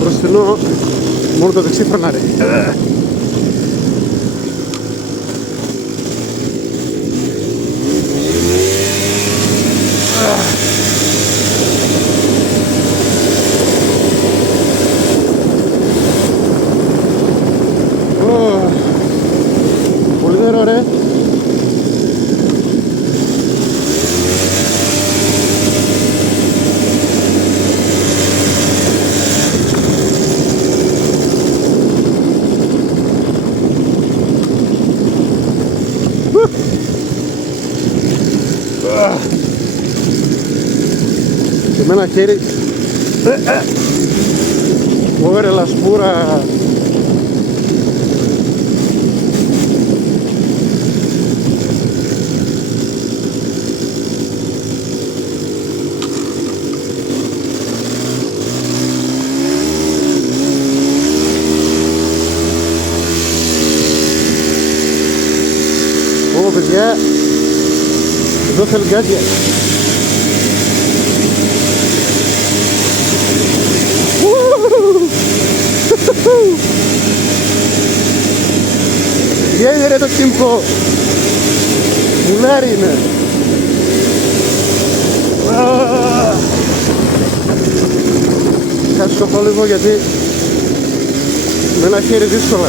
Μπροστινό μόνο το δεξί φρενάρι. Πολύ νερό ρε. Και με ένα χέρι ωραία λασπούρα. Ω παιδιά, εδώ θέλει γκάζια. Βγαίνει ρε το Κίμκο. Μουλάρι είναι. Θα σκοφώ λίγο γιατί με ένα χέρι δύσκολα.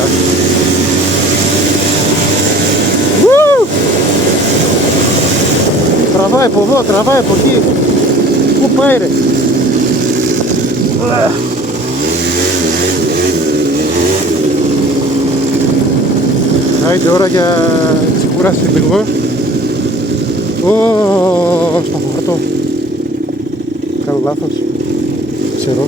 Τραβάει από εδώ, τραβάει από εκεί. Πού πάει ρε. Άιντε ώρα για ξεκουράσει λίγο. Στο χαρτό. Κάνω λάθος. Ξέρω.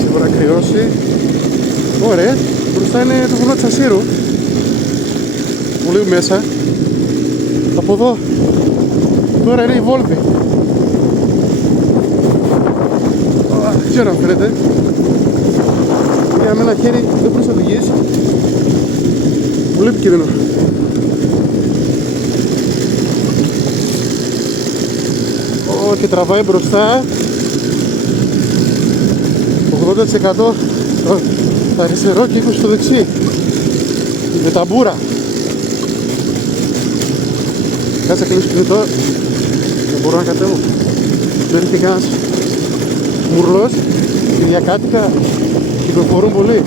Σίγουρα κρυώσει. Ωραία. Μπροστά είναι το βουνό της Ασύρου. Πολύ μέσα. Από εδώ. Τώρα είναι η Βόλβη. Δεν ξέρω αν φαίνεται. Για με ένα χέρι δεν μπορείς να οδηγείς. Πολύ επικίνδυνο. Και τραβάει μπροστά 80% στο αριστερό και 20% στο δεξί. Με τα μπούρα. Κάτσε να κλείσω το κινητό. Δεν μπορώ να κατέβω. Δεν είναι κανένας μουρλός. Και διακάτοικα κυκλοφορούν πολύ.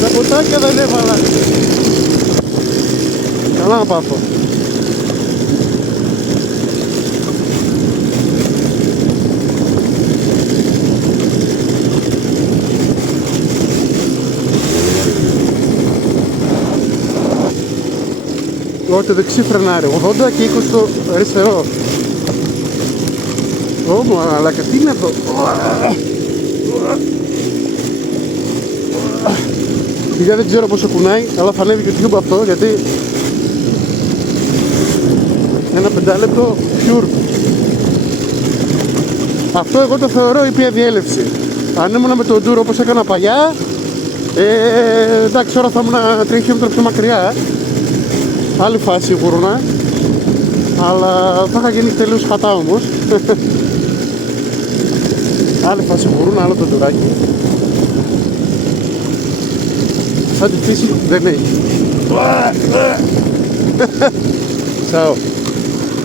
Τα ποτάκια δεν έβαλα. Καλά να πάω. Το δεξί φρενάρι, 80 και 20 στο αριστερό. Ω, αλλά τι είναι αυτό. Παιδιά δεν ξέρω πόσο κουνάει, αλλά θα ανέβει και το YouTube αυτό, γιατί ένα 5 λεπτό pure. Αυτό εγώ το θεωρώ ήπια διέλευση. Αν ήμουν με το Enduro όπως έκανα παλιά, εντάξει τώρα θα ήμουν 3 χιλιόμετρα πιο μακριά. Άλλη φάση γουρνά, αλλά θα είχα γίνει τελείως χατά όμως. Άλλη φάση γουρνά, άλλο το ντουράκι. Σαν τη φύση δεν έχει. Τσάω.